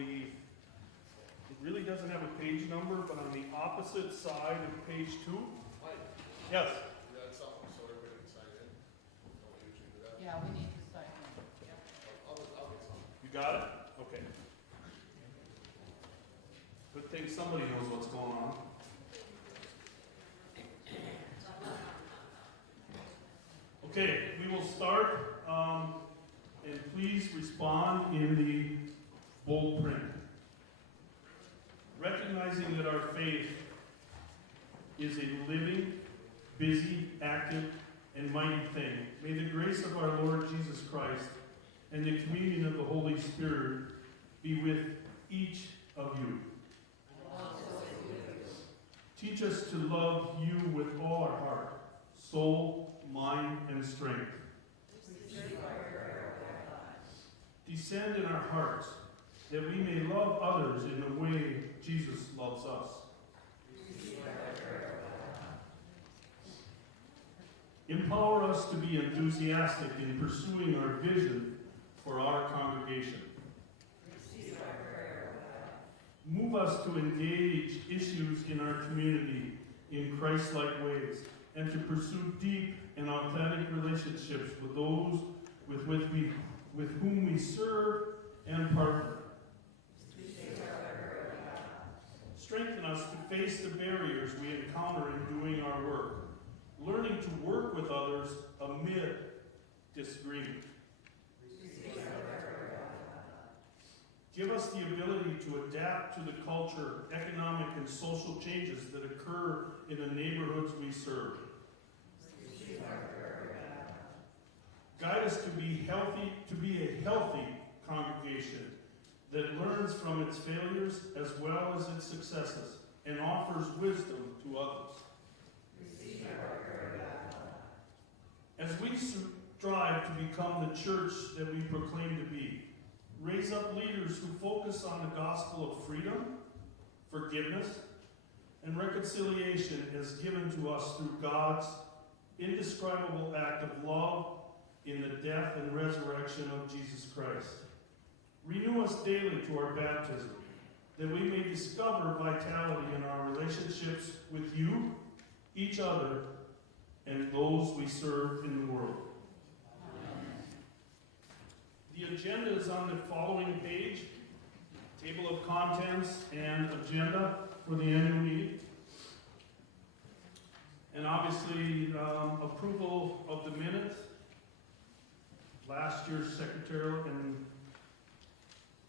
it really doesn't have a page number, but on the opposite side of page 2. Mike, Yes. that's something so everybody can sign in. Don't we usually do that? Yeah, we need to sign in. Yeah. I'll get some. You got it? Okay. Good thing somebody knows what's going on. Okay, we will start, and please respond in the bold print. Recognizing that our faith is a living, busy, active, and mighty thing, may the grace of our Lord Jesus Christ and the communion of the Holy Spirit be with each of you. Teach us to love you with all our heart, soul, mind, and strength. Descend in our hearts that we may love others in the way Jesus loves us. Empower us to be enthusiastic in pursuing our vision for our congregation. Move us to engage issues in our community in Christ-like ways and to pursue deep and authentic relationships with those with whom we serve and partner. Strengthen us to face the barriers we encounter in doing our work, learning to work with others amid disagreement. Give us the ability to adapt to the culture, economic, and social changes that occur in the neighborhoods we serve. Guide us to be a healthy congregation that learns from its failures as well as its successes and offers wisdom to others. As we strive to become the church that we proclaim to be, raise up leaders who focus on the gospel of freedom, forgiveness, and reconciliation as given to us through God's indescribable act of love in the death and resurrection of Jesus Christ. Renew us daily to our baptism, that we may discover vitality in our relationships with you, each other, and those we serve in the world. The agenda is on the following page, table of contents and agenda for the annual meeting. And obviously, approval of the minutes, last year's secretarial, and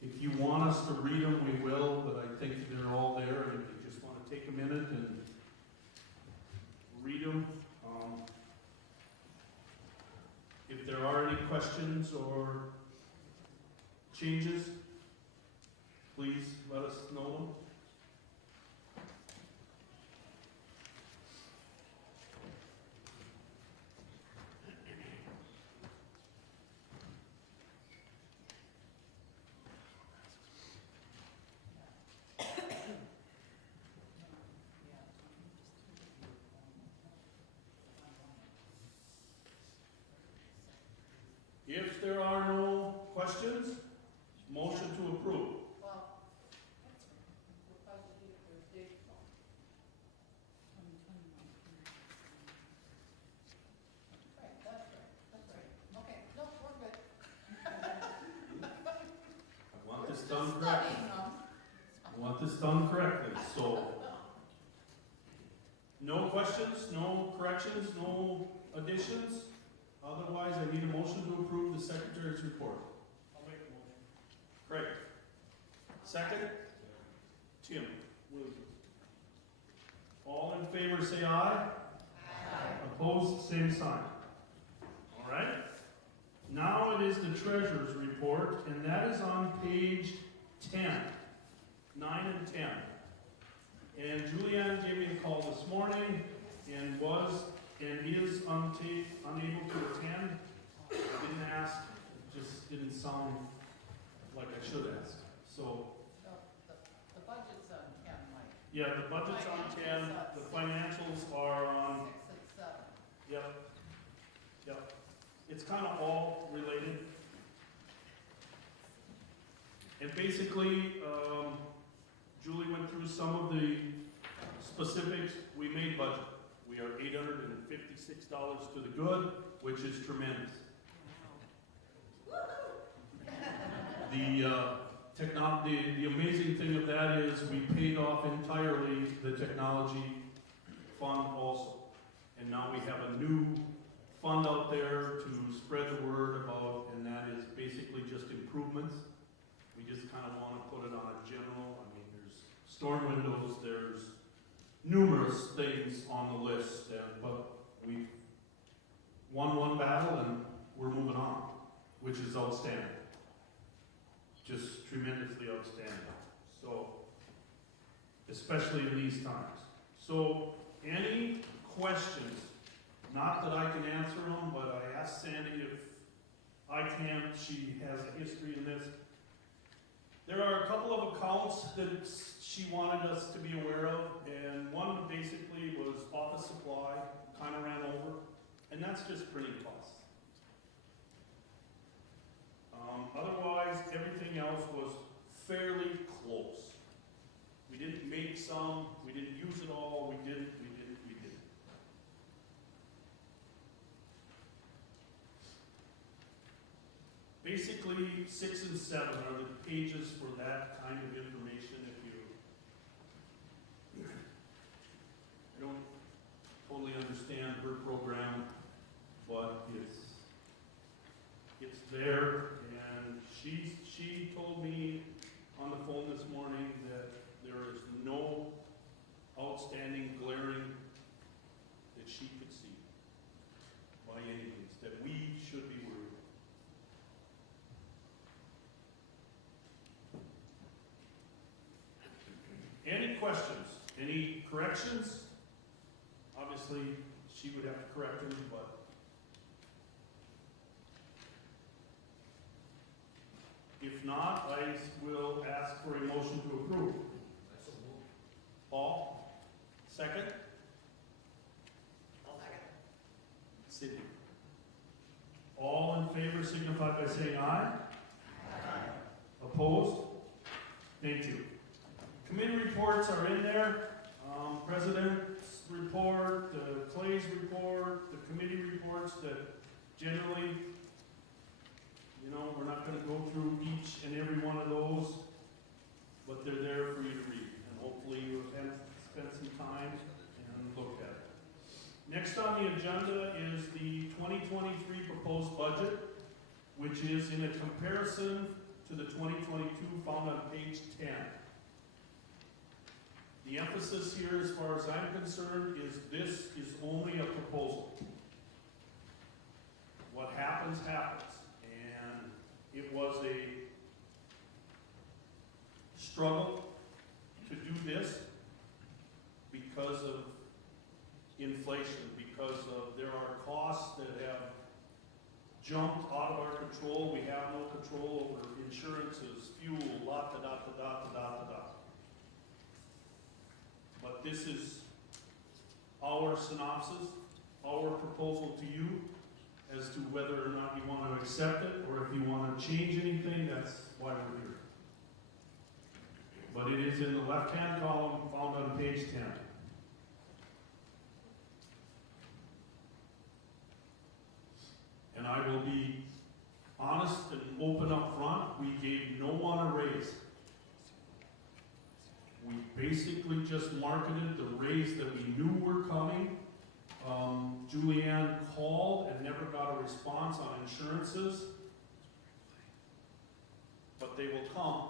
if you want us to read them, we will, but I think they're all there, and if you just want to take a minute and read them. If there are any questions or changes, please let us know them. If there are no questions, motion to approve. Well, the budget is for date. Right, that's right. Okay, no, we're good. I want this done correctly. I want this done correctly, so. No questions, no corrections, no additions? Otherwise, I need a motion to approve the secretary's report. I'll make a motion. Craig. Second? Tim. Williams. All in favor say aye. Aye. Opposed, same sign. All right. Now it is the treasurer's report, and that is on page 10. 9 and 10. And Julianne gave me a call this morning and is unable to attend. I didn't ask, it just didn't sound like I should ask. So, The budget's on 10, Mike. yeah, the budget's on 10, the financials are on, 6 and 7. yep. It's kind of all related. And basically, Julie went through some of the specifics. We made budget. We are $856 to the good, which is tremendous. The amazing thing of that is we paid off entirely the technology fund also. And now we have a new fund out there to spread the word about, and that is basically just improvements. We just kind of want to put it on a general, I mean, there's storm windows, there's numerous things on the list, but we won one battle and we're moving on, which is outstanding. Just tremendously outstanding. So, especially in these times. So, any questions? Not that I can answer them, but I asked Sandy if I can. She has a history in this. There are a couple of accounts that she wanted us to be aware of, and one basically was office supply, kind of ran over, and that's just printing costs. Otherwise, everything else was fairly close. We didn't make some, we didn't use it all, we didn't. Basically, 6 and 7 are the pages for that kind of information. If you don't totally understand her program, but it's there. And she told me on the phone this morning that there is no outstanding glaring that she could see by any means that we should be worried about. Any questions? Any corrections? Obviously, she would have to correct them, but if not, I will ask for a motion to approve. That's a move. Paul? Second? I'll second. Sydney? All in favor signify by saying aye. Opposed? Thank you. Committee reports are in there. President's report, Clay's report, the committee reports that generally, you know, we're not going to go through each and every one of those, but they're there for you to read. And hopefully you have spent some time and looked at it. Next on the agenda is the 2023 proposed budget, which is in a comparison to the 2022 found on page 10. The emphasis here, as far as I'm concerned, is this is only a proposal. What happens, happens. And it was a struggle to do this because of inflation, because of there are costs that have jumped out of our control. We have no control over insurances, fuel, da-da-da-da-da-da-da-da. But this is our synopsis, our proposal to you as to whether or not you want to accept it, or if you want to change anything, that's why we're here. But it is in the left-hand column found on page 10. And I will be honest and open up front, we gave no one a raise. We basically just marketed the raise that we knew were coming. Julianne called and never got a response on insurances, but they will come.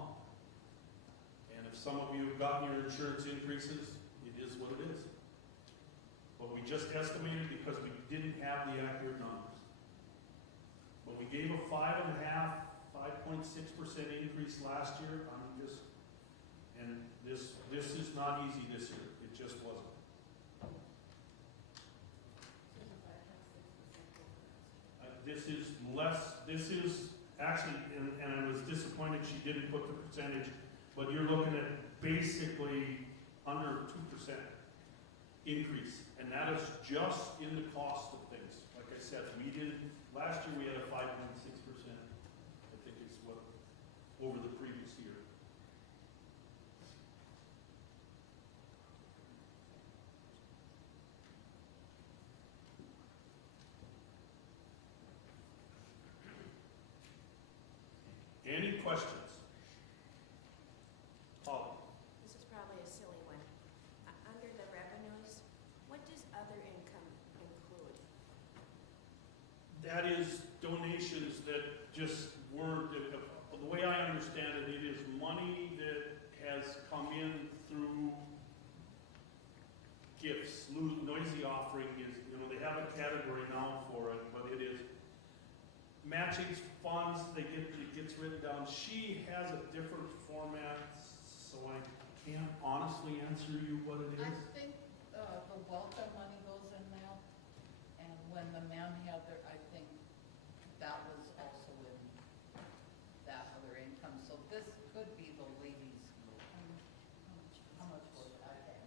And if some of you have gotten your insurance increases, it is what it is. But we just estimated because we didn't have the accurate numbers. But we gave a 5.6% increase last year. And this is not easy this year. It just wasn't. This is actually, and I was disappointed she didn't put the percentage, but you're looking at basically under 2% increase. And that is just in the cost of things. Like I said, last year we had a 5.6%, I think it's what, over the previous year. questions? Paul? This is probably a silly one. Under the revenues, what does other income include? That is donations that just weren't, the way I understand it, it is money that has come in through gifts. Noisy offering is, they have a category now for it, but it is matching funds, it gets written down. She has a different format, so I can't honestly answer you what it I is. think the welcome money goes in now, and when the men had their, I think that was also in that other income, so this could be the ladies' group. How much was that?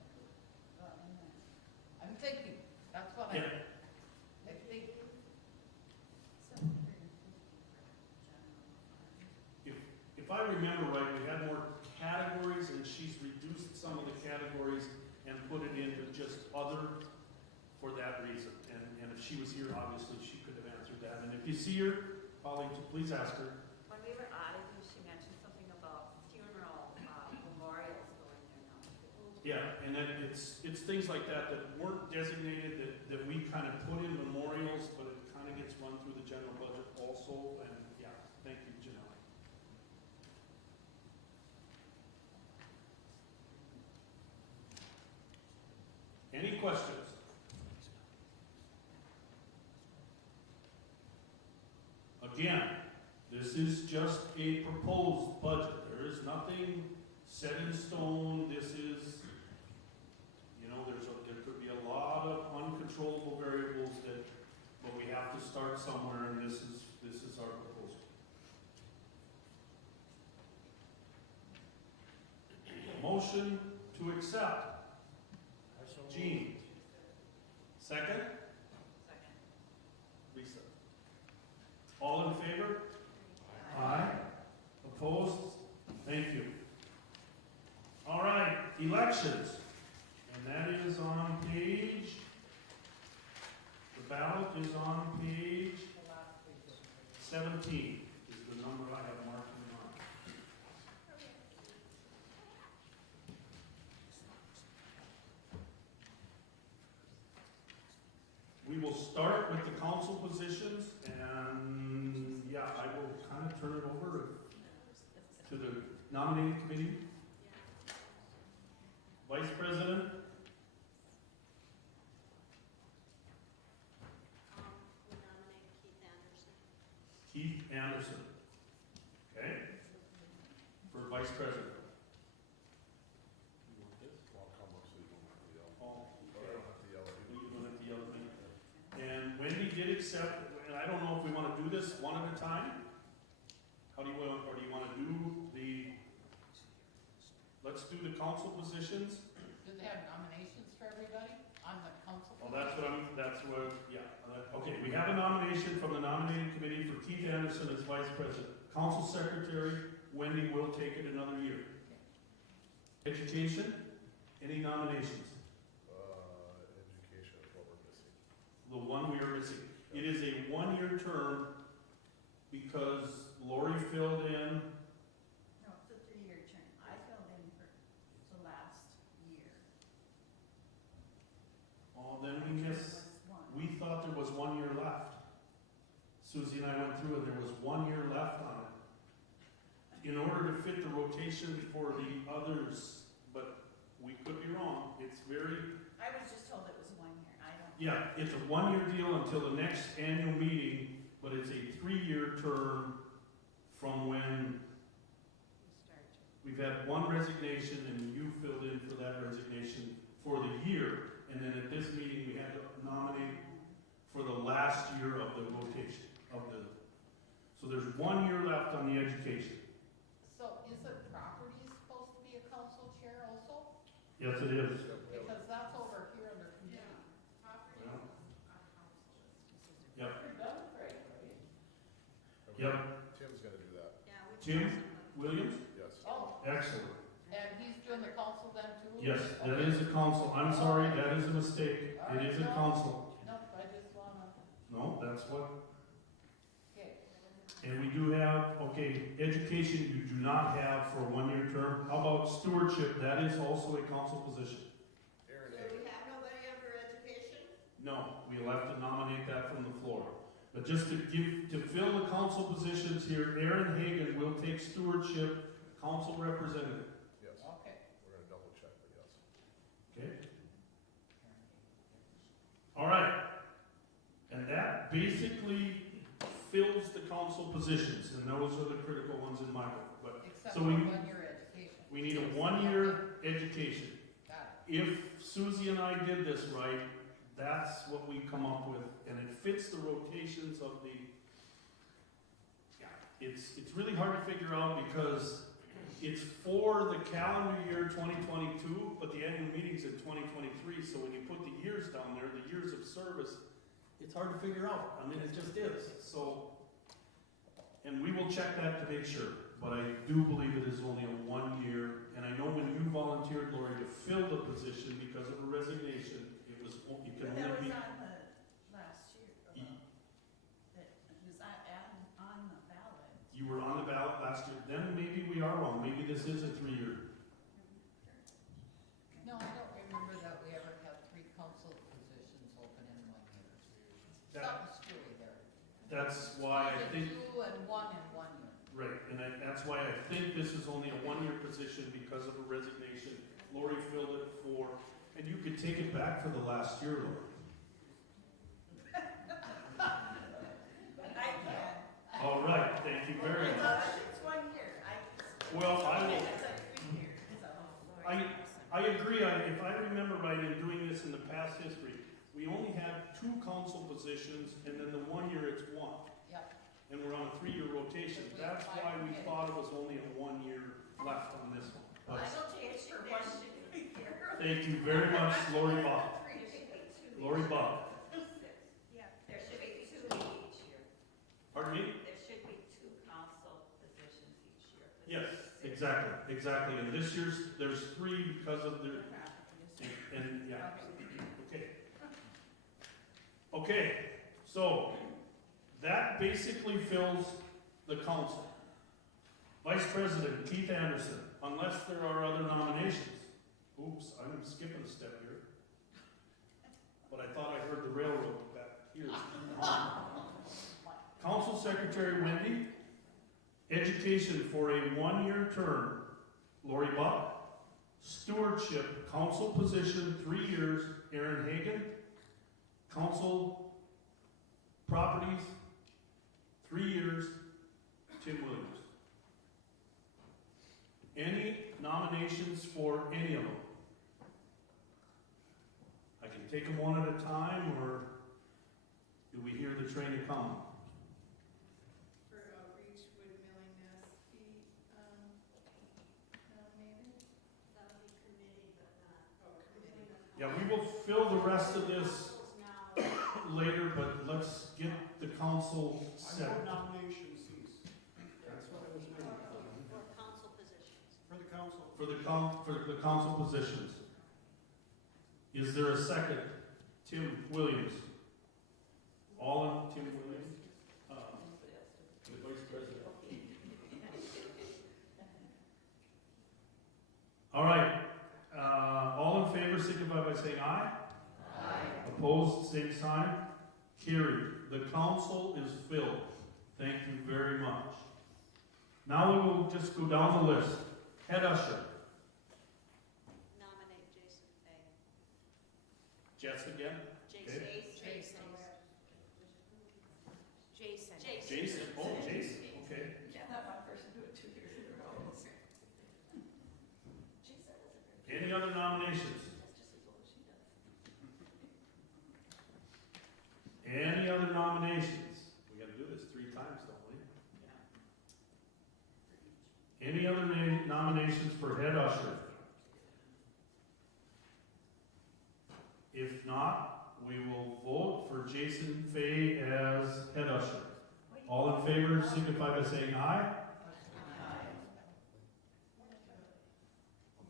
I'm thinking, that's what I think. If I remember right, we had more categories, and she's reduced some of the categories and put it into just other for that reason. And if she was here, obviously, she could have answered that. And if you see her, Polly, please ask her. When we were auditing, she mentioned something about funeral memorials going there now. Yeah, and then it's things like that that weren't designated, that we kind of put in memorials, but it kind of gets run through the general budget also. And yeah, thank you, Janelle. Any questions? Again, this is just a proposed budget. There is nothing set in stone. This is, there could be a lot of uncontrollable variables but we have to start somewhere, and this is our proposal. Motion to accept. Gene. Second? Second. Lisa. All in favor? Aye. Opposed? Thank you. All right, elections. And that is on page, the ballot is on page 17 is the number I have marked in mine. We will start with the council positions, and yeah, I will kind of turn it over to the nominating committee. Vice President? We nominate Keith Anderson. Keith Anderson. Okay? For Vice President. You want this? Well, come up so you don't have to yell. Oh, But I don't have to yell at you. you don't have to yell at me. And Wendy did accept, and I don't know if we want to do this one at a time. How do you want, or do you want to do let's do the council positions? Do they have nominations for everybody on the council? Well, yeah. Okay, we have a nomination from the nominating committee for Keith Anderson as Vice President. Council Secretary, Wendy will take it another year. Education, any nominations? Education is what we're missing. The one we are missing. It is a one-year term because Lori filled in. No, it's a 3-year term. I filled in for the last year. Oh, then we missed. There was one. We thought there was 1 year left. Susie and I went through it, there was 1 year left on it. In order to fit the rotation for the others, but we could be wrong. It's very, I was just told it was 1 year. I don't. yeah, it's a 1 year deal until the next annual meeting, but it's a 3-year term from when we've had one resignation and you filled in for that resignation for the year. And then at this meeting, we had to nominate for the last year of the rotation so there's 1 year left on the education. So is it property supposed to be a council chair also? Yes, it is. Because that's over here under committee. Well, Yep, You're done, Craig, right? yep. Tim's gonna do that. Yeah, we. Jim Williams? Yes. Oh, Excellent. and he's doing the council then too? Yes, that is a council. I'm sorry, that is a mistake. It is a council. Nope, I just wanna, No, that's what, okay. and we do have, okay, Education, you do not have for a one-year term. How about stewardship? That is also a council position. Aaron So A. we have nobody under education? No, we'll have to nominate that from the floor. But just to fill the council positions here, Aaron Hagan will take stewardship, council representative. Yes, Okay. we're gonna double check, but yes. Okay? All right. And that basically fills the council positions, and those are the critical ones in my book. But Except So for we- one-year education. we need a one-year education. Got If Susie and I did this right, that's what we come up with, and it fits the rotations of the, yeah, it's really hard to figure out because it's for the calendar year 2022, but the annual meeting's in 2023, so when you put the years down there, the years of service, it's hard to figure out. I mean, it just is. So, and we will check that to make sure, but I do believe it is only a 1 year, and I know when you volunteered, Lori, to fill the position because of a resignation, it was, you can But that only was be. on the last year, Ye- that was on the ballot. You were on the ballot last year, then maybe we are wrong, maybe this is a 3-year. No, I don't remember that we ever had 3 council positions open in 1 year. That, Something screwy there. that's why I think, 2 and 1 in 1 year. right, and that's why I think this is only a 1-year position because of a resignation. Lori filled it for, and you could take it back for the last year, Lori. I can. All right, thank you very much. It's 1 year, Well, I will, It's like 3 years, so. I agree, if I remember right in doing this in the past history, we only had 2 council positions, and then the 1 year it's 1. Yep. And we're on a 3-year rotation. That's why we thought it was only a 1 year left on this one. I But don't think it's for 1 year. thank you very much, Lori Bach. There should be 2. Lori Bach. Yeah, there should be 2 each year. Pardon me? There should be 2 council positions each year. Yes, exactly. And this year's, there's 3 because of the, and, yeah, okay. Okay, so that basically fills the council. Vice President Keith Anderson, unless there are other nominations. Oops, I'm skipping a step here. But I thought I heard the railroad back here. Council Secretary Wendy, Education for a 1-year term, Lori Buck. Stewardship, council position, 3 years, Aaron Hagan. Council Properties, 3 years, Tim Williams. Any nominations for any of them? I can take them one at a time, or do we hear the train to come? For outreach, would Millie Ness be, nominated? That would be committee, but not. Oh, committee. Yeah, we will fill the rest of this Now, later, but let's get the council I set. know nomination cease. That's what I was waiting for council positions. for. For the council. For the council positions. Is there a second? Tim Williams. All in Tim Williams? The vice president. All right, all in favor signify by saying aye. Aye. Opposed, same sign. Carried. The council is filled. Thank you very much. Now we will just go down the list. Head usher. Nominate Jason Fay. Jess again? Jason. Jason. Jason, oh, Jason, okay. Can't let one person do it 2 years in a row. Any other nominations? Any other nominations? We gotta do this 3 times, don't we? Any other nominations for head usher? If not, we will vote for Jason Fay as head usher. All in favor signify by saying aye.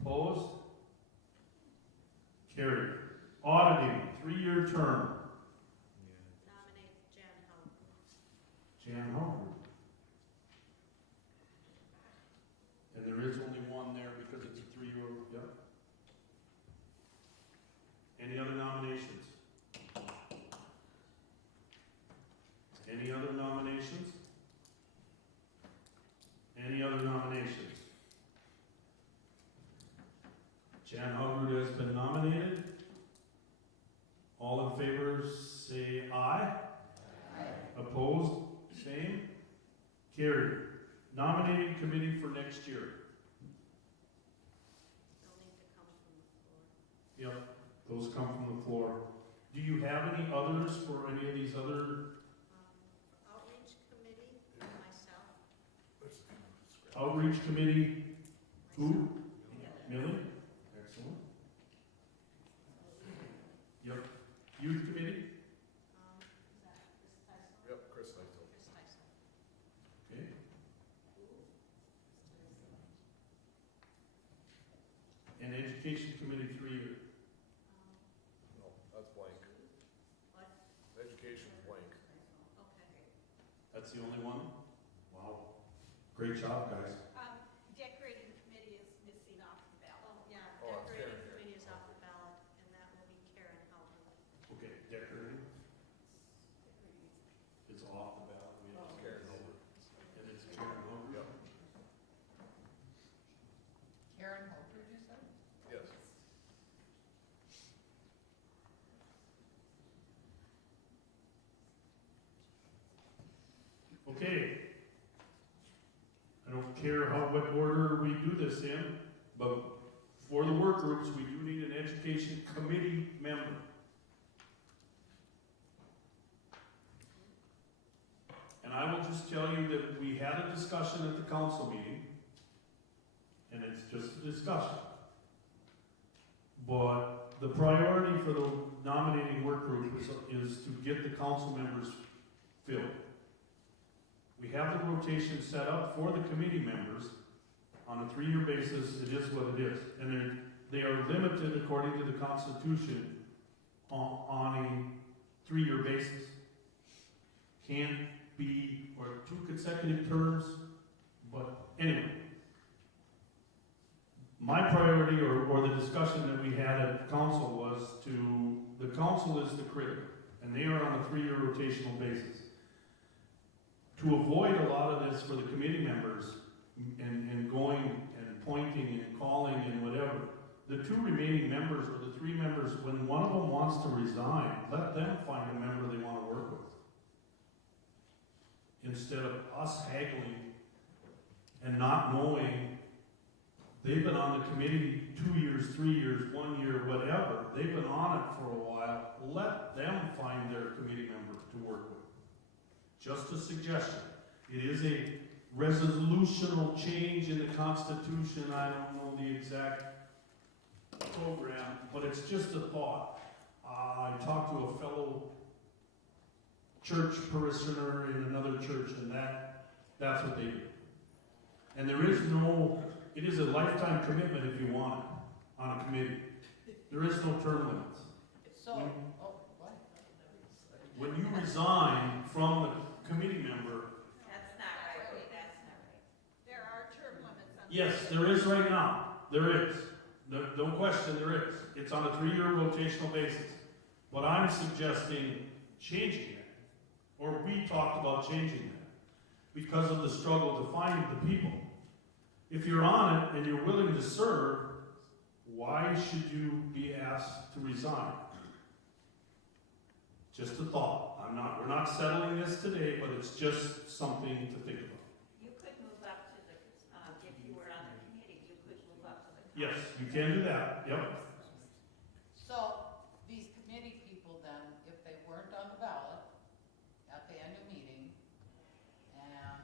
Opposed? Carried. Auditing, 3-year term. Nominate Jan Howard. Jan Howard. Any other nominations? Jan Hubbard has been nominated. All in favor, say aye. Opposed, same. Carried. Nominating committee for next year. They'll need to come from the floor. Yep, those come from the floor. Do you have any others for any of these other Outreach committee, myself. outreach committee? Who? Millie? Excellent. Yep. Youth committee? Is that Chris Tyson? Yep, Chris Tyson. Chris Tyson. Okay. And education committee 3 year. No, that's blank. What? Education's blank. Okay. That's the only one? Wow. Great job, guys. Decorating committee is missing off the ballot. Yeah, Oh, it's decorating Karen. committee is off the ballot, and that will be Karen Halbert. Okay, decorating is off the ballot. We have Karen Over. And it's Karen Hubbard. Yep, Karen Hoper, you said? yes. Okay. I don't care what order we do this in, but for the work groups, we do need an education committee member. And I will just tell you that we had a discussion at the council meeting, and it's just a discussion. But the priority for the nominating work group is to get the council members filled. We have the rotation set up for the committee members on a 3-year basis. It is what it is. And they are limited according to the Constitution on a 3-year basis. Can't be, or 2 consecutive terms, but anyway. My priority or the discussion that we had at council was the council is the critic, and they are on a 3-year rotational basis. To avoid a lot of this for the committee members and going and pointing and calling and whatever, the 2 remaining members or the 3 members, when one of them wants to resign, let them find a member they want to work with. Instead of us haggling and not knowing, they've been on the committee 2 years, 3 years, 1 year, whatever. They've been on it for a while. Let them find their committee member to work with. Just a suggestion. It is a resolutional change in the Constitution. I don't know the exact program, but it's just a thought. I talked to a fellow church parishioner in another church, and that's what they do. And there is no, it is a lifetime commitment if you want it on a committee. There is no term limits. So, When- oh, what? When you resign from the committee member, That's not right, that's not right. There are term limits on. yes, there is right now. There is. No question there is. It's on a 3-year rotational basis. But I'm suggesting changing it. Or we talked about changing it. Because of the struggle to find the people. If you're on it and you're willing to serve, why should you be asked to resign? Just a thought. We're not settling this today, but it's just something to think about. You could move up to the, if you were on the committee, you could move up to the. Yes, you can do that. Yep. So, these committee people then, if they weren't on the ballot at the annual meeting, and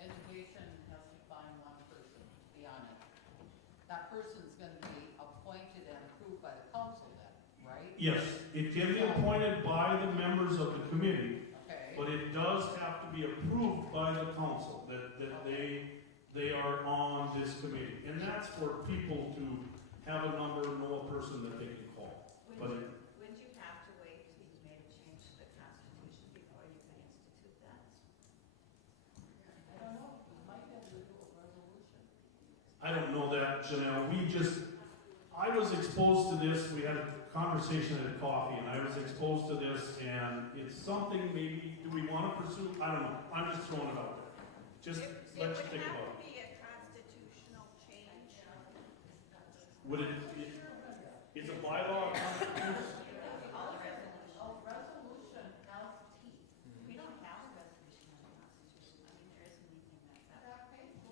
education has to find one person to be on it, that person's gonna be appointed and approved by the council then, right? Yes, it can be appointed by the members of the committee, Okay, but it does have to be approved by the council that they are on this committee. And that's for people to have a number, know a person that they can call. But Wouldn't you have to wait till you made a change to the Constitution before you can institute that? I don't know, we might have to do a resolution. I don't know that, Janelle. I was exposed to this. We had a conversation at coffee, and I was exposed to this, and it's something maybe, do we want to pursue? I don't know. I'm just throwing it out there. Just let you think about it. It would have to be a constitutional change. Would it, is a bylaw a constitution? A resolution has teeth. We don't have a resolution on the Constitution. I mean, there isn't anything like that.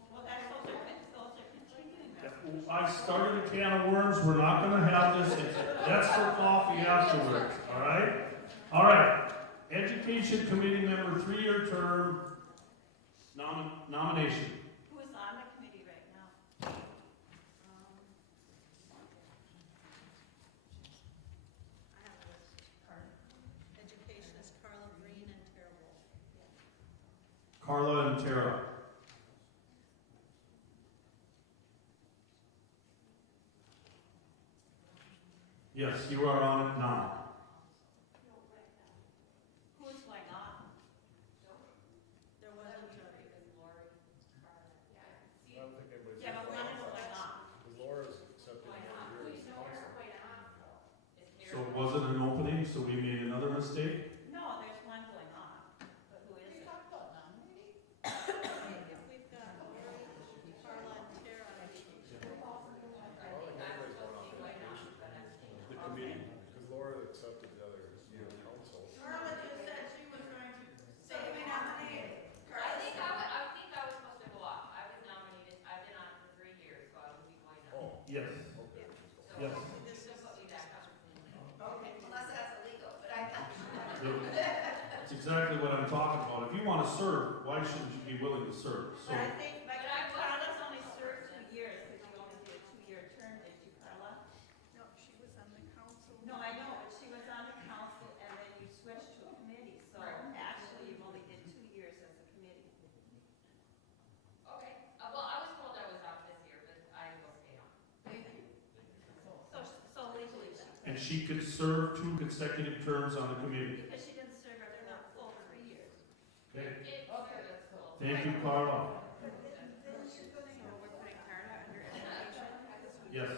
Well, those are continuing resolutions. I started a can of worms, we're not gonna have this, that's for coffee afterwards, all right? All right, Education Committee member, 3-year term, nomination. Who is on the committee right now? I have a list. Education is Carla Green and Tara Wolf. Carla and Tara. Yes, you are on it now. Who is going on? There wasn't a. I don't think anybody's. Yeah, but when is going on? Because Laura's accepted your council. So it wasn't an opening, so we made another mistake? No, there's one going on, but who is it? Talk about nominating? If we've got Lori, Carla, and Tara on education. I don't think anybody's going on vacation. The committee, because Laura accepted the other council. Carla just said she was going to say we nominated. I think I was supposed to go off. I was nominated, I've been on it for 3 years, so I will be going on. Oh, Yes. okay. So, Yes. just put me back on. Okay. Unless that's illegal, but I thought. That's exactly what I'm talking about. If you want to serve, why shouldn't you be willing to serve? So, But I think, like, But I was- Carla's only served 2 years, because you only did a 2-year term, did you, Carla? No, she was on the council. No, I know, but she was on the council, and then you switched to a committee, so actually you only did 2 years as a committee. Okay, well, I was told I was off this year, but I will stay on. So legally, and she could serve 2 consecutive terms on the committee. because she didn't serve her for full 3 years. Okay. Okay, that's cool. Thank you, Carla. So we're putting Carla under education? Yes,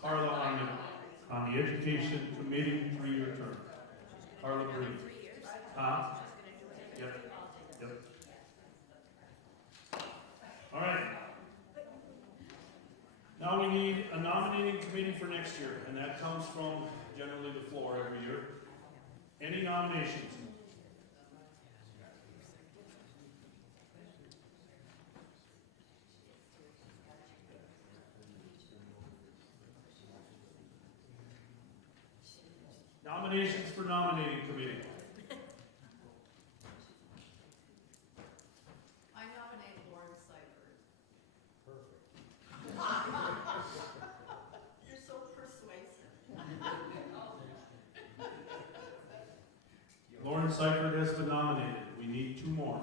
Carla on the Education Committee, 3-year term. Carla Green. 3 years? Huh? She's gonna do it. Yep. Yep. All right. Now we need a nominating committee for next year, and that comes from generally the floor every year. Any nominations? Nominations for nominating committee. I nominate Lauren Seifert. You're so persuasive. Lauren Seifert has been nominated. We need 2 more.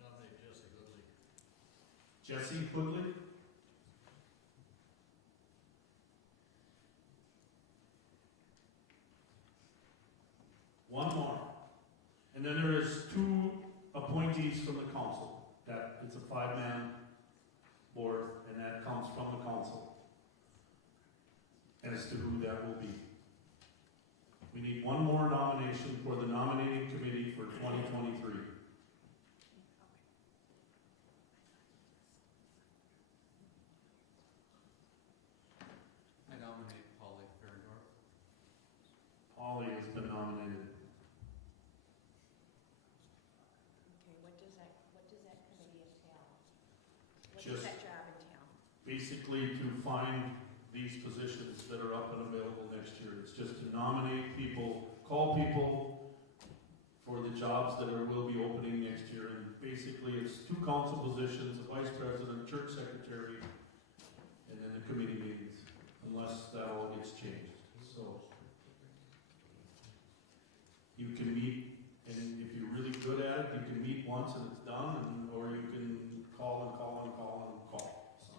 Nominate Jesse Goodley. Jesse Hoodley. One more. And then there is 2 appointees from the council. That it's a 5-man board, and that comes from the council as to who that will be. We need 1 more nomination for the nominating committee for 2023. I nominate Polly Fairendorf. Polly has been nominated. Okay, what does that committee entail? What Just- does that job entail? Basically to find these positions that are up and available next year. It's just to nominate people, call people for the jobs that will be opening next year. And basically, it's 2 council positions, a vice president, church secretary, and then the committee meetings, unless that all gets changed. So you can meet, and if you're really good at it, you can meet once and it's done, or you can call and call and call and call. So.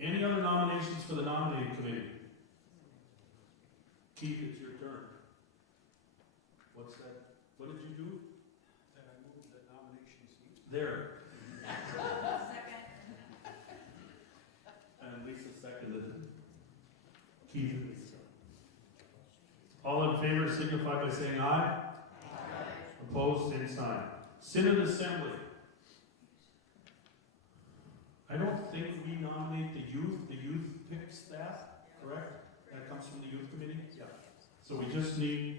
Any other nominations for the nominating committee? Keith, it's your turn. What's that? What did you do? That I move that nomination cease. There. Second. And Lisa seconded it. Keith. All in favor signify by saying aye. Opposed, same sign. Synod Assembly. I don't think we nominate the youth picks that, correct? That comes from the youth committee? Yeah. So we just need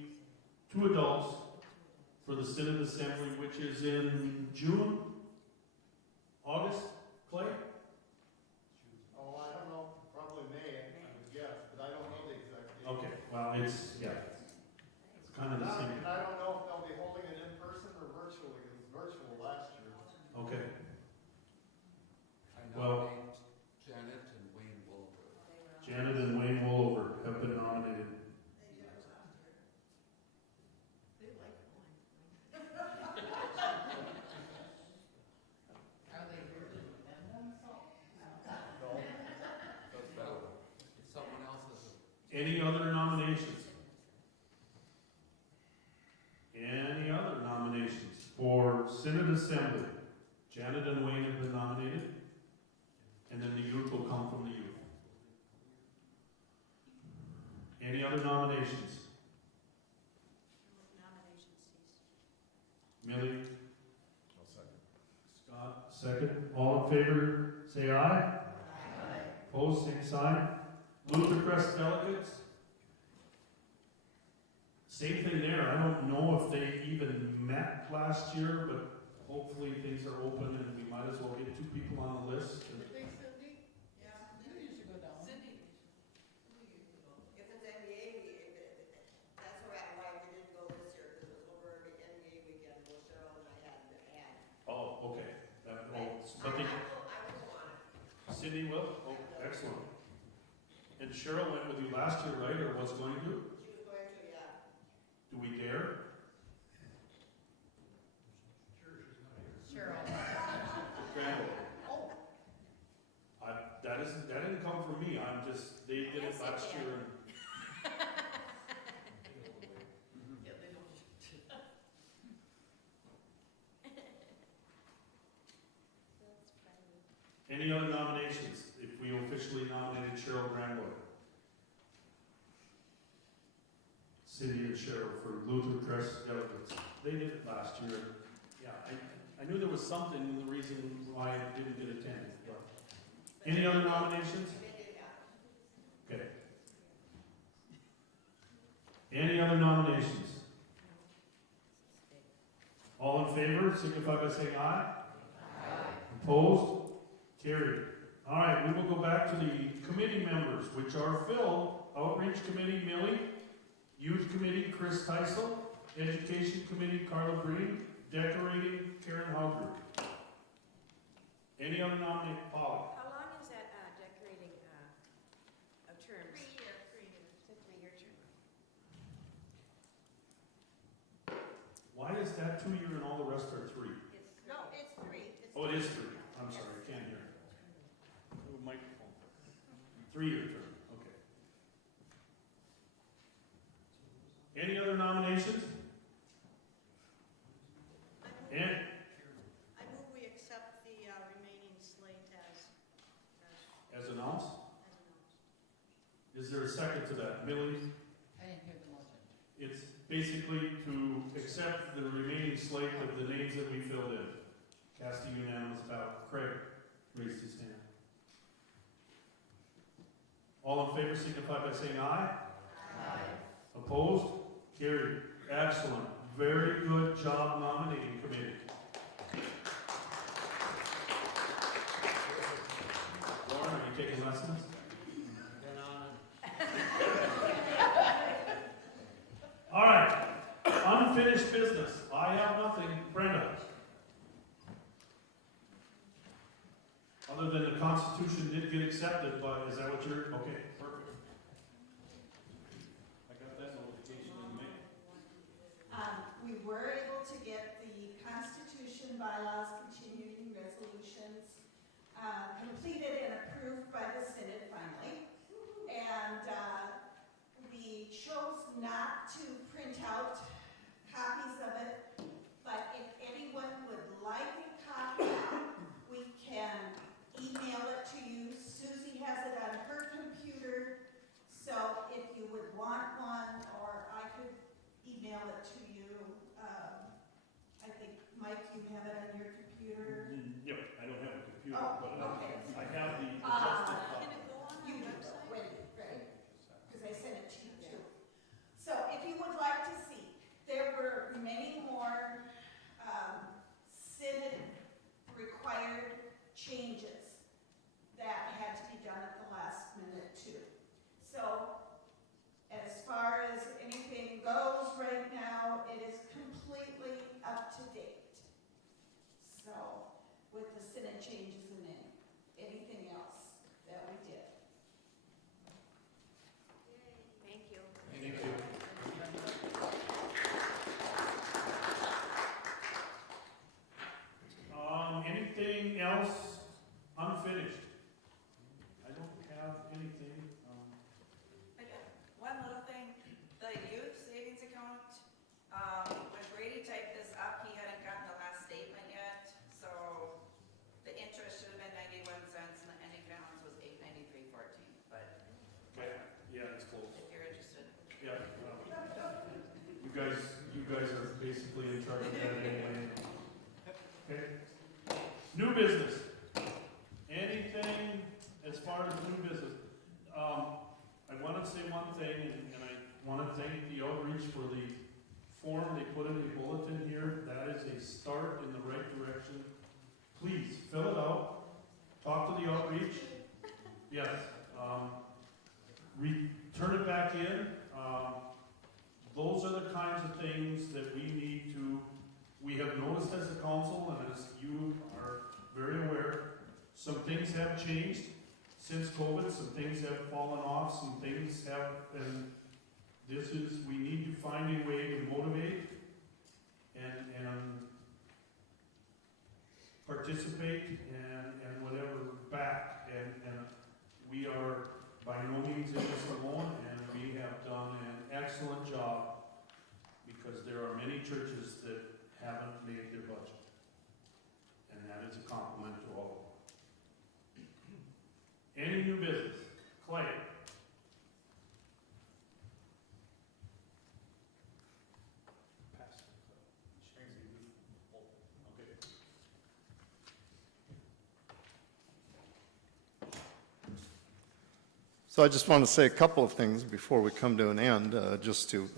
2 adults for the Synod Assembly, which is in June? August? Clay? Oh, I don't know, probably May, I would guess, but I don't know the exact date. Okay, well, it's kind of the same. And I don't know if they'll be holding it in person or virtually, it was virtual last year. Okay, I Well- nominate Janet and Wayne Wolver. Janet and Wayne Wolver have been nominated. Are they really independent? No, That's better. If someone else has Any other nominations? Any other nominations for Synod Assembly? Janet and Wayne have been nominated, and then the youth will come from the youth. Any other nominations? Nomination ceased. Millie? I'll second. Scott, second. All in favor, say aye. Opposed, same sign. Luther Crest delegates? Same thing there. I don't know if they even met last year, but hopefully things are open and we might as well get 2 people on the list. Did they, Cindy? Yeah. You usually go down. Cindy. If it's NBA, that's why we didn't go this year, because it was over the NBA weekend, well, Cheryl and I had to add. Oh, okay. But I they, was on it. Cindy will? Oh, excellent. And Cheryl went with you last year, right, or was going to? She was going to, yeah. Do we dare? Cheryl. Crandall. Oh, That didn't come from me. I'm just, they did it Yes, it last did. year and. yeah, they don't. That's funny. Any other nominations? If we officially nominated Cheryl Granwood. Cindy and Cheryl for Luther Crest delegates. They did it last year. Yeah, I knew there was something, the reason why it didn't get attended. But any other nominations? They did have. Okay. Any other nominations? All in favor, signify by saying aye. Opposed? Carried. All right, we will go back to the committee members, which are Phil, Outreach Committee, Millie, Youth Committee, Chris Teisel, Education Committee, Carla Breen, Decorating, Karen Halgert. Any other nominee? Polly? How long is that decorating of terms? 3 years. It's a 3-year term. Why is that 2-year and all the rest are 3? No, it's 3. It's Oh, it is 3. I'm sorry, I can't hear. Oh, microphone. 3-year term, okay. Any other nominations? And I move we accept the remaining slate as as announced, announced. is there a second to that? Millie? I didn't hear the motion. It's basically to accept the remaining slate of the names that we filled in. Cast a unanimous ballot. Craig raised his hand. All in favor signify by saying aye. Opposed? Carried. Excellent. Very good job nominating committee. Lauren, are you taking lessons? All right. Unfinished business. I have nothing. Brenda? Other than the Constitution did get accepted, but is that what you're, okay, perfect. I got that notification in May. We were able to get the Constitution, bylaws, continuing resolutions completed and approved by the Synod finally. And we chose not to print out copies of it, but if anyone would like a copy, we can email it to you. Susie has it on her computer, so if you would want one, or I could email it to you, New business. Anything as far as new business? I want to say one thing, and I want to thank the outreach for the form they put in the bulletin here. That is a start in the right direction. Please, fill it out. Talk to the outreach. Yes. Turn it back in. Those are the kinds of things that we have noticed as a council, and as you are very aware, some things have changed since COVID, some things have fallen off, some things have been, we need to find a way to motivate and participate and whatever back, and we are by no means in this alone, and we have done an excellent job, because there are many churches that haven't made their budget, and that is a compliment to all of them. Any new business? Clay? Okay. So I just want to say a couple of things before we come to an end, just to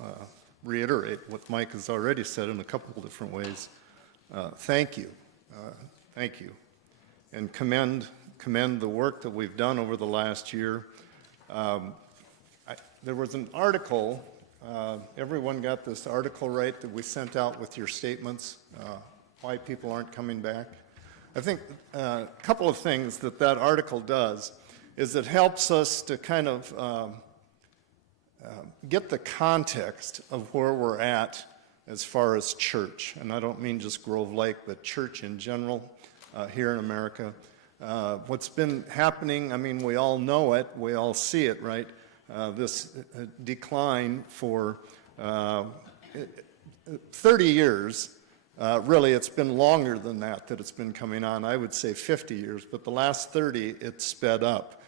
reiterate what Mike has already said in a couple of different ways. Thank you. Thank you. And commend the work that we've done over the last year. There was an article, everyone got this article right that we sent out with your statements, why people aren't coming back. I think a couple of things that article does is it helps us to kind of get the context of where we're at as far as church. And I don't mean just Grove Lake, but church in general here in America. What's been happening, I mean, we all know it, we all see it, right? This decline for 30 years, really it's been longer than that it's been coming on. I would say 50 years, but the last 30, it's sped up.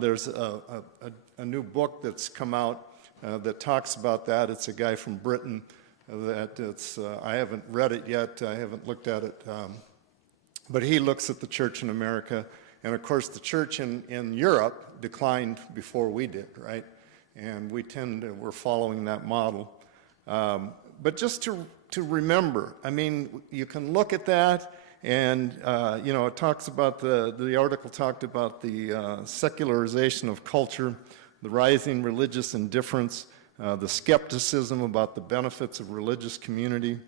There's a new book that's come out that talks about that. It's a guy from Britain I haven't read it yet, I haven't looked at it, but he looks at the church in America, and of course the church in Europe declined before we did, right? And we're following that model. But just to remember, I mean, you can look at that, and it talks about the article talked about the secularization of culture, the rising religious indifference, the skepticism about the benefits of religious community.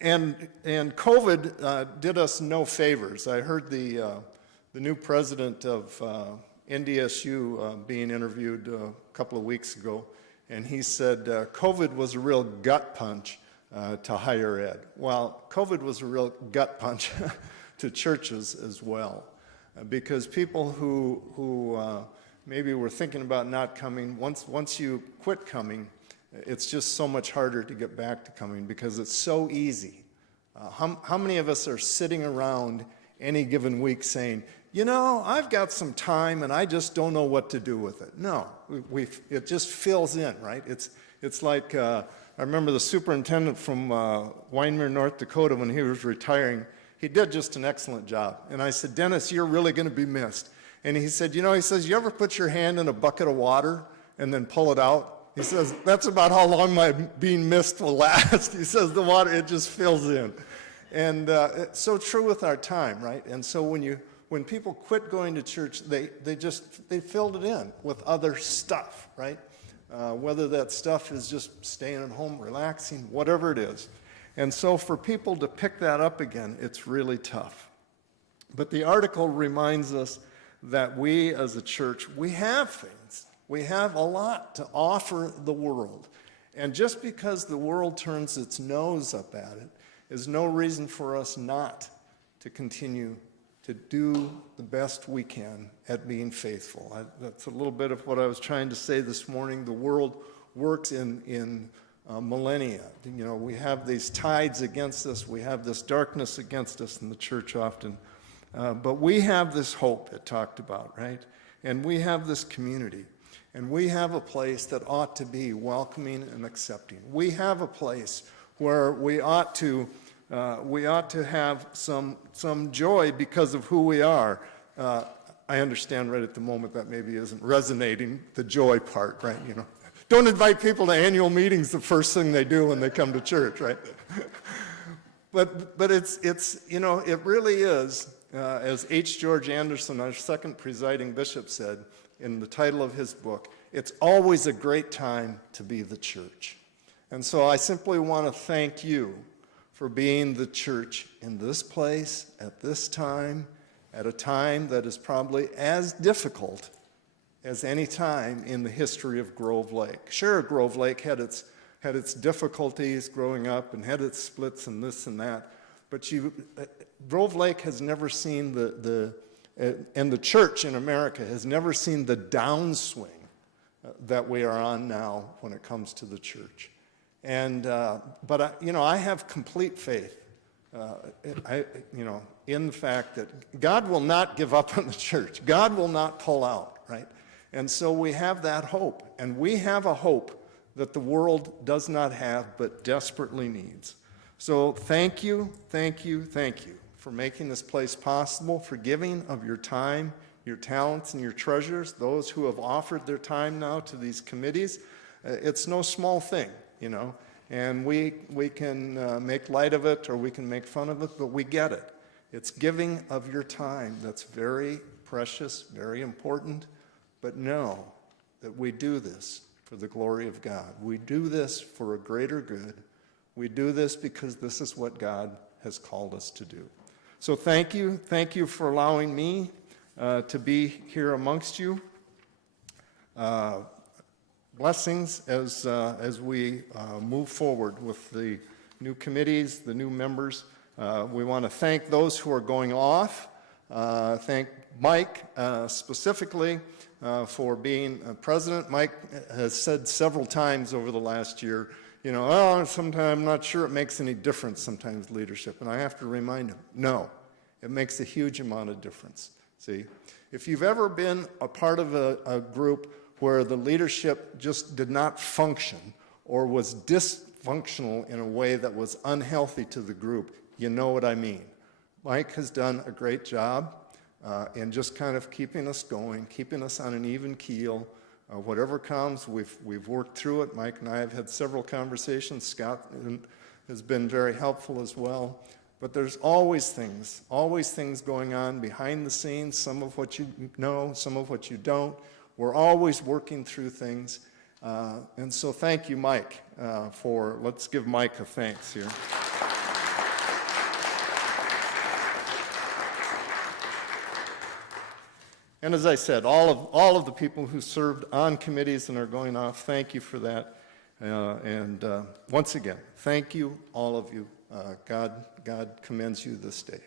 And COVID did us no favors. I heard the new president of NDSU being interviewed a couple of weeks ago, and he said COVID was a real gut punch to higher ed. Well, COVID was a real gut punch to churches as well, because people who maybe were thinking about not coming, once you quit coming, it's just so much harder to get back to coming because it's so easy. How many of us are sitting around any given week saying, I've got some time and I just don't know what to do with it? No, it just fills in, right? It's like, I remember the superintendent from Wyndmere, North Dakota, when he was retiring, he did just an excellent job. And I said, Dennis, you're really going to be missed. And he said, you ever put your hand in a bucket of water and then pull it out? He says, that's about how long my being missed will last. He says, the water, it just fills in. And it's so true with our time, right? And so when people quit going to church, they filled it in with other stuff, right? Whether that stuff is just staying at home, relaxing, whatever it is. And so for people to pick that up again, it's really tough. But the article reminds us that we as a church, we have things. We have a lot to offer the world. And just because the world turns its nose up at it is no reason for us not to continue to do the best we can at being faithful. That's a little bit of what I was trying to say this morning. The world works in millennia. We have these tides against us. We have this darkness against us in the church often. But we have this hope it talked about, right? And we have this community. And we have a place that ought to be welcoming and accepting. We have a place where we ought to We ought to have some joy because of who we are. I understand right at the moment that maybe isn't resonating, the joy part, right? You know, don't invite people to annual meetings the first thing they do when they come to church, right? But it's you know, it really is, as H. George Anderson, our second presiding bishop, said in the title of his book, it's always a great time to be the church. And so I simply want to thank you for being the church in this place, at this time, at a time that is probably as difficult as any time in the history of Grove Lake. Sure, Grove Lake had its difficulties growing up and had its splits and this and that, but Grove Lake has never seen and the church in America has never seen the downswing that we are on now when it comes to the church. And but I have complete faith, in the fact that God will not give up on the church. God will not pull out, right? And so we have that hope, and we have a hope that the world does not have but desperately needs. So thank you for making this place possible, for giving of your time, your talents, and your treasures, those who have offered their time now to these committees. It's no small thing, and we can make light of it or we can make fun of it, but we get it. It's giving of your time that's very precious, very important, but know that we do this for the glory of God. We do this for a greater good. We do this because this is what God has called us to do. So thank you for allowing me to be here amongst you. Blessings as we move forward with the new committees, the new members. We want to thank those who are going off. Thank Mike specifically for being president. Mike has said several times over the last year, sometimes I'm not sure it makes any difference sometimes leadership. And I have to remind him, no, it makes a huge amount of difference. See, if you've ever been a part of a group where the leadership just did not function or was dysfunctional in a way that was unhealthy to the group, you know what I mean. Mike has done a great job in just kind of keeping us going, keeping us on an even keel. Whatever comes, we've worked through it. Mike and I have had several conversations. Scott has been very helpful as well. But there's always things going on behind the scenes, some of what you know, some of what you don't. We're always working through things. And so thank you, Mike, let's give Mike a thanks here. And as I said, all of the people who served on committees and are going off, thank you for that. And once again, thank you, all of you. God commends you this day.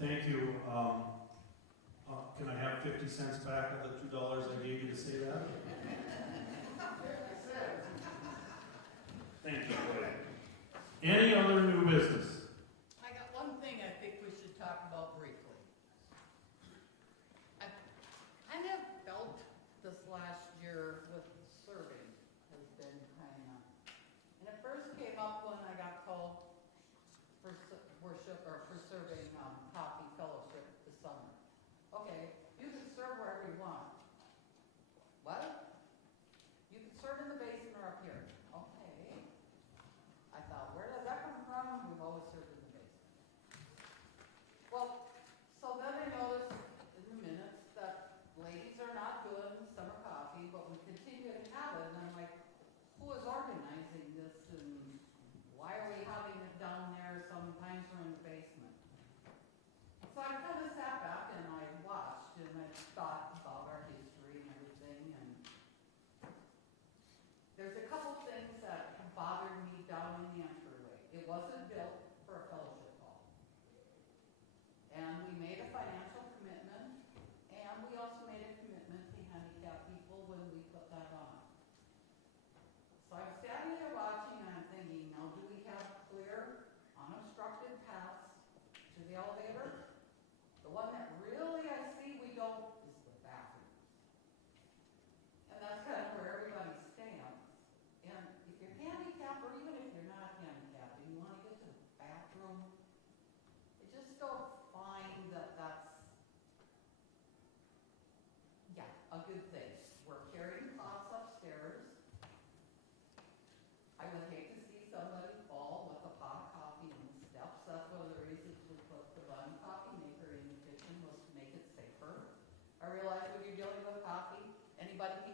Thank you. Can I have 50 cents back of the $2 I gave you to say that? Thank you. Any other new business? I got one thing I think we should talk about briefly. I kind of felt this last year with serving has been kind of, and it first came up when I got called for worship or for serving coffee fellowship this summer. Okay, you can serve wherever you want. What? You can serve in the basement or up here. Okay. I thought, where does that come from? We've always served in the basement. Well, so then I noticed in the minutes that ladies are not doing summer coffee, but we continue to have it. And I'm like, who is organizing this and why are we having it down there? Sometimes we're in the basement.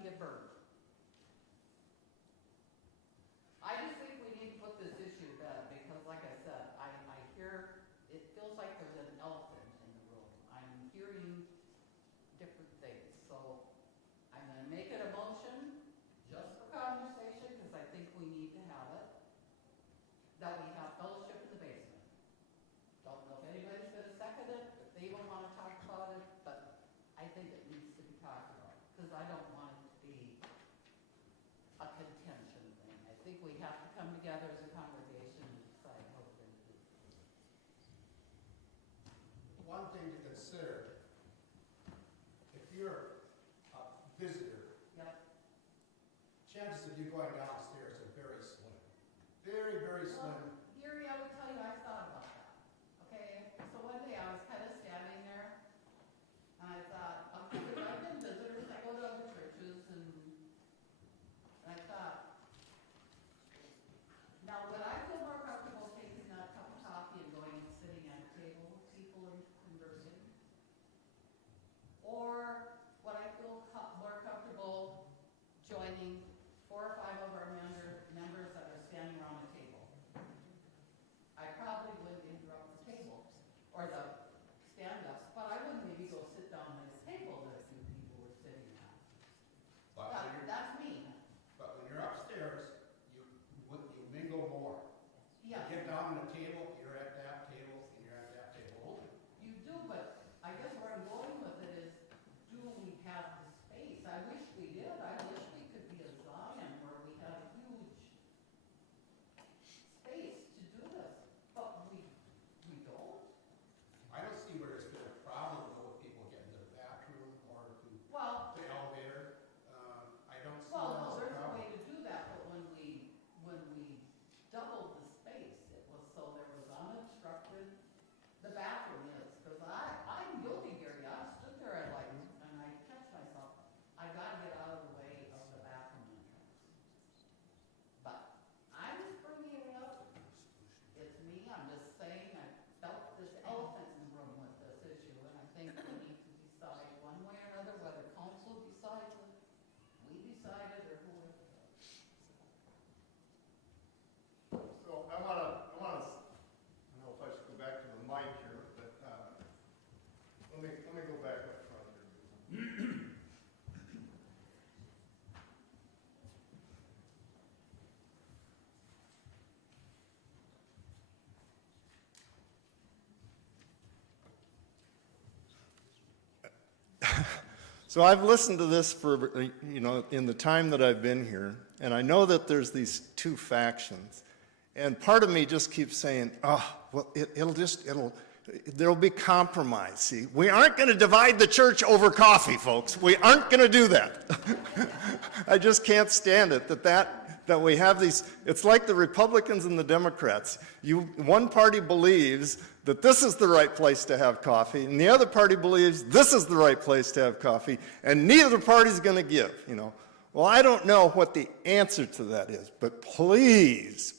get burned. I just think we need to put this issue to bed, because like I said, I hear, it feels like there's an elephant in the room. I'm hearing different things, so I'm gonna make it a motion, just for conversation, because I think we need to have it, that we have fellowship in the basement. Don't know if anybody's gonna second it, if they even wanna talk about it, but I think it needs to be talked about, because I don't want it to be a contention thing. I think we have to come together as a congregation and decide how we're gonna do it. One thing to consider, if you're a visitor, Yep. chances of you going downstairs are very slim. Very, very slim. Well, Gary, I would tell you, I thought about that. Okay, so one day I was kind of standing there, and I thought, okay, I've been visitors, I go to other churches, and I thought, now would I feel more comfortable taking that cup of coffee and going and sitting at a table with people and conversing? Or would I feel more comfortable joining 4 or 5 of our members that are standing around a table? I probably wouldn't interrupt the table or the stand-ups, but I would maybe go sit down at a table that a few people were sitting at. That's me. But when you're upstairs, you mingle more. Yes, You get down at the table, you're at that table, and you're at that table only. you do, but I guess where I'm going with it is, do we have the space? I wish we did. I wish we could be a Zion where we had a huge space to do this, but we don't. I don't see where there's been a problem though with people getting to the bathroom or to Well, the elevator. I don't see well, that no, as a there's a problem. way to do that, but when we doubled the space, it was so there was unobstructed, the bathroom is, because I'm guilty, Gary, I stood there and I catch myself, I gotta get out of the way of the bathroom entrance. But I'm just bringing it up, it's me, I'm just saying, I felt this elephant in the room with this issue, and I think we need to decide one way or another, whether council decides it, we decide it, or whoever. So I want to, I don't know if I should go back to the mic here, but let me go back up front here. So I've listened to this for, in the time that I've been here, and I know that there's these two factions. And part of me just keeps saying, well, there'll be compromise. See, we aren't going to divide the church over coffee, folks. We aren't going to do that. I just can't stand it that we have these, it's like the Republicans and the Democrats. One party believes that this is the right place to have coffee, and the other party believes this is the right place to have coffee, and neither party's going to give, Well, I don't know what the answer to that is, but please,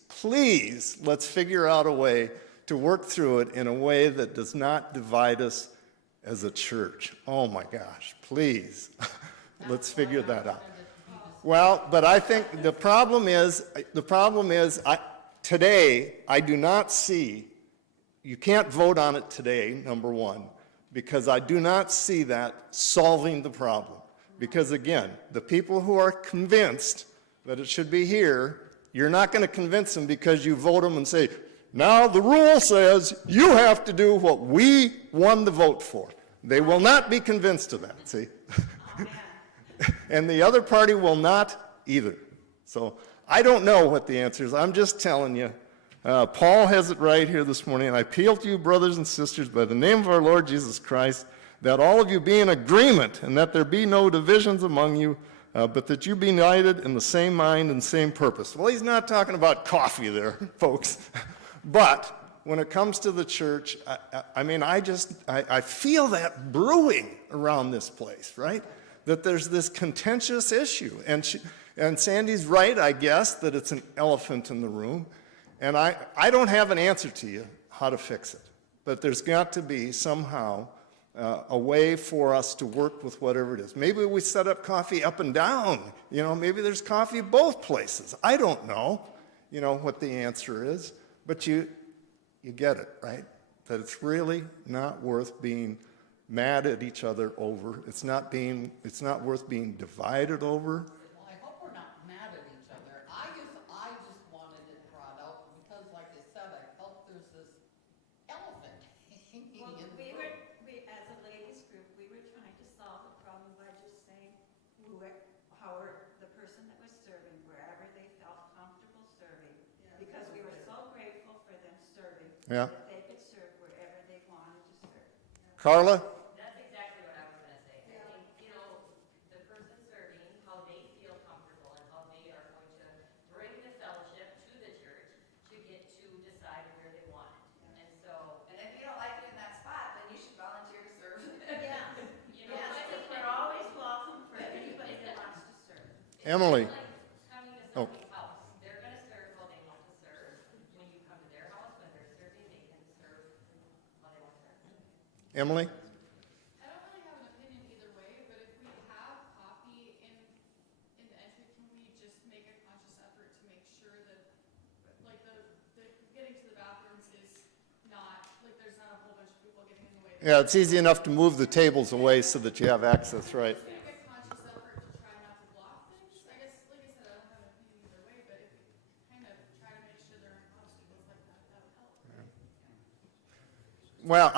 let's figure out a way to work through it in a way that does not divide us as a church. Oh my gosh, please, let's figure that out. Well, but I think the problem is today, I do not see, you can't vote on it today, number one, because I do not see that solving the problem. Because again, the people who are convinced that it should be here, you're not going to convince them because you vote them and say, now the rule says you have to do what we won the vote for. They will not be convinced of that, see? And the other party will not either. So I don't know what the answer is. I'm just telling you. Paul has it right here this morning. I appeal to you, brothers and sisters, by the name of our Lord Jesus Christ, that all of you be in agreement and that there be no divisions among you, but that you be united in the same mind and same purpose. Well, he's not talking about coffee there, folks. But when it comes to the church, I feel that brewing around this place, right? That there's this contentious issue. And Sandy's right, I guess, that it's an elephant in the room. And I don't have an answer to you how to fix it. But there's got to be somehow a way for us to work with whatever it is. Maybe we set up coffee up and down. You know, maybe there's coffee both places. I don't know, you know, what the answer is, but you get it, right? That it's really not worth being mad at each other over. It's not worth being divided over. Well, I hope we're not mad at each other. I just wanted it brought out because, like I said, I felt there's this elephant hanging Well, in the we room. as a ladies group, we were trying to solve the problem by just saying the person that was serving, wherever they felt comfortable serving, because we were so grateful for them serving, Yeah. that they could serve wherever they wanted to serve. Carla? That's exactly what I was gonna say. I think, you know, the person serving, how they feel comfortable and how they are going to bring the fellowship to the church to get to decide where they want it. And so, And if you don't like it in that spot, then you should volunteer to serve. Yeah, you know, yes, I think we're always welcome for anybody that wants to serve. Emily? like coming to Oh. somebody's house. They're gonna serve how they want to serve. When you come to their house, when they're serving, they can serve how they want to serve. Emily? I don't really have an opinion either way, but if we have coffee in the entry, can we just make a conscious effort to make sure that, like, the getting to the bathrooms is not, like, there's not a whole bunch of people getting in the way. Yeah, it's easy enough to move the tables away so that you have access, right? Just make a conscious effort to try not to block things. I guess, like I said, I don't have an opinion either way, but if we kind of try to make sure there aren't obstacles like that, that would help. Well,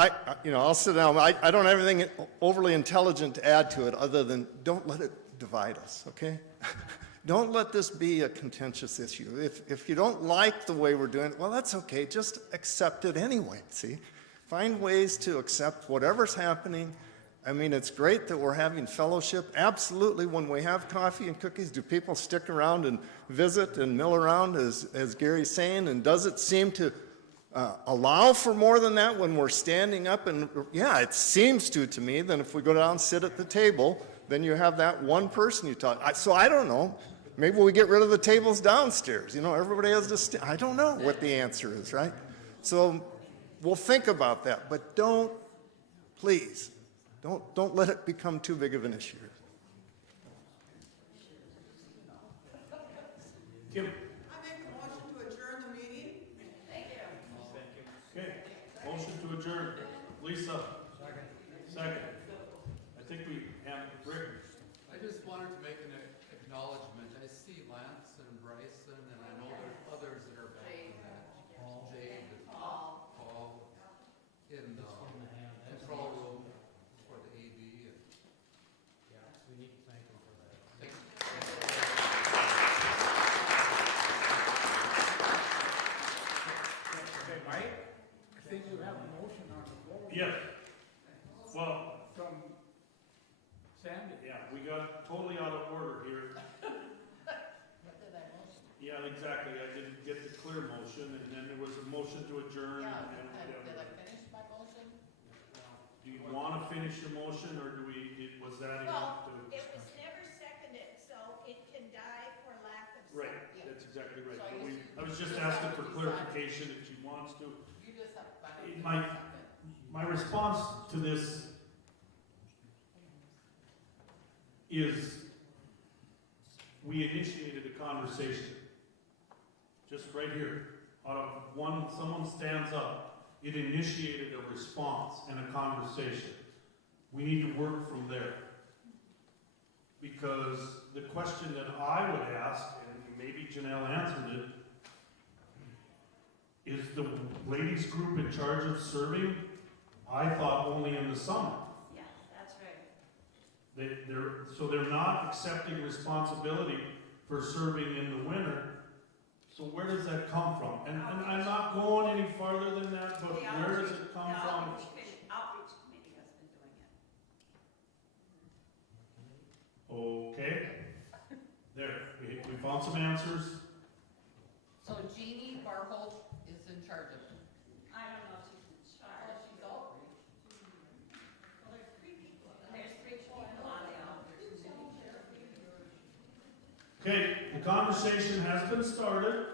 I'll sit down. I don't have anything overly intelligent to add to it other than don't let it divide us, okay? Don't let this be a contentious issue. If you don't like the way we're doing it, well, that's okay. Just accept it anyway, see? Find ways to accept whatever's happening. I mean, it's great that we're having fellowship. Absolutely, when we have coffee and cookies, do people stick around and visit and mill around, as Gary's saying? And does it seem to allow for more than that when we're standing up? And yeah, it seems to me. Then if we go down and sit at the table, then you have that one person you talk. So I don't know. Maybe we get rid of the tables downstairs. You know, everybody has to. I don't know what the answer is, right? So we'll think about that, but please, don't let it become too big of an issue. Kim? I make a motion to adjourn the meeting. Thank you. Okay, motion to adjourn. Lisa? Second. I think we have Rick. I just wanted to make an acknowledgement. I see Lance and Bryson, and I know there's others that are back in that. Jade, Paul, in the control room for the AD. Yeah, we need to thank them for that. Thank you. Okay, Mike, I think you have a motion on the floor. Yes. Well, From Sandy. yeah, we got totally out of order here. What did I motion? Yeah, exactly. I didn't get the clear motion, and then there was a motion to adjourn Yeah, and did whatever. I finish my motion? Do you want to finish your motion, or was that enough to? It was never seconded, so it can die for lack of. Right, Yeah. that's exactly right. So I But guess I was you just just asking have for to clarification if she wants to. You just have to. My response to this is we initiated a conversation. Just right here, out of someone stands up, it initiated a response and a conversation. We need to work from there. Because the question that I would ask, and maybe Janelle answered it, is the ladies group in charge of serving? I thought only in the summer. Yeah, that's right. So they're not accepting responsibility for serving in the winter. So where does that come from? And I'm not going any farther than that, but where does it come from? Outreach committee has been doing it. Okay. There, we found some answers. So Jeannie Barholt is in charge of it. I don't know if she's in Oh, charge. she's outreach. Well, there's three people on the outreach. Okay, the conversation has been started.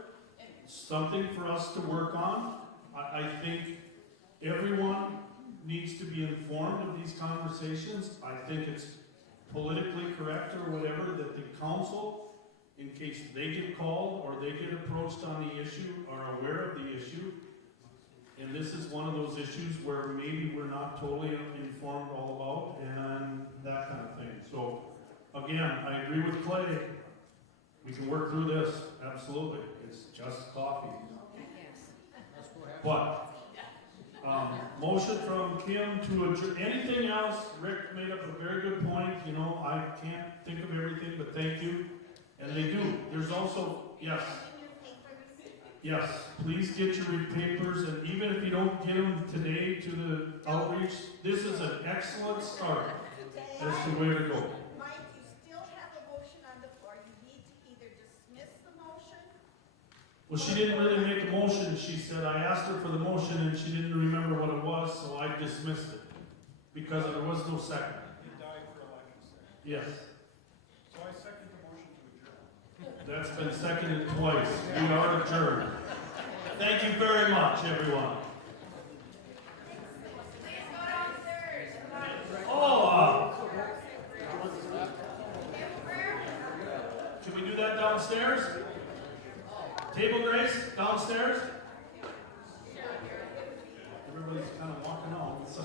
Something for us to work on. I think everyone needs to be informed of these conversations. I think it's politically correct or whatever that the council, in case they get called or they get approached on the issue, are aware of the issue. And this is one of those issues where maybe we're not totally informed all about and that kind of thing. So again, I agree with Clay. We can work through this, absolutely. It's just coffee. But, motion from Kim to adjourn. Anything else? Rick made up a very good point. You know, I can't think of everything, but thank you. And they do. There's also, yes. Yes, please get your papers, and even if you don't get them today to the outreach, this is an excellent start as to where to go. Mike, you still have a motion on the floor. You need to either dismiss the motion. Well, she didn't really make a motion. She said, I asked her for the motion and she didn't remember what it was, so I dismissed it. Because there was no second. It died for election sake. Yes, So I second the motion to adjourn. that's been seconded twice. We are adjourned. Thank you very much, everyone. Please go downstairs. Oh, can we do that downstairs? Table grace, downstairs? Everybody's kind of walking out, so.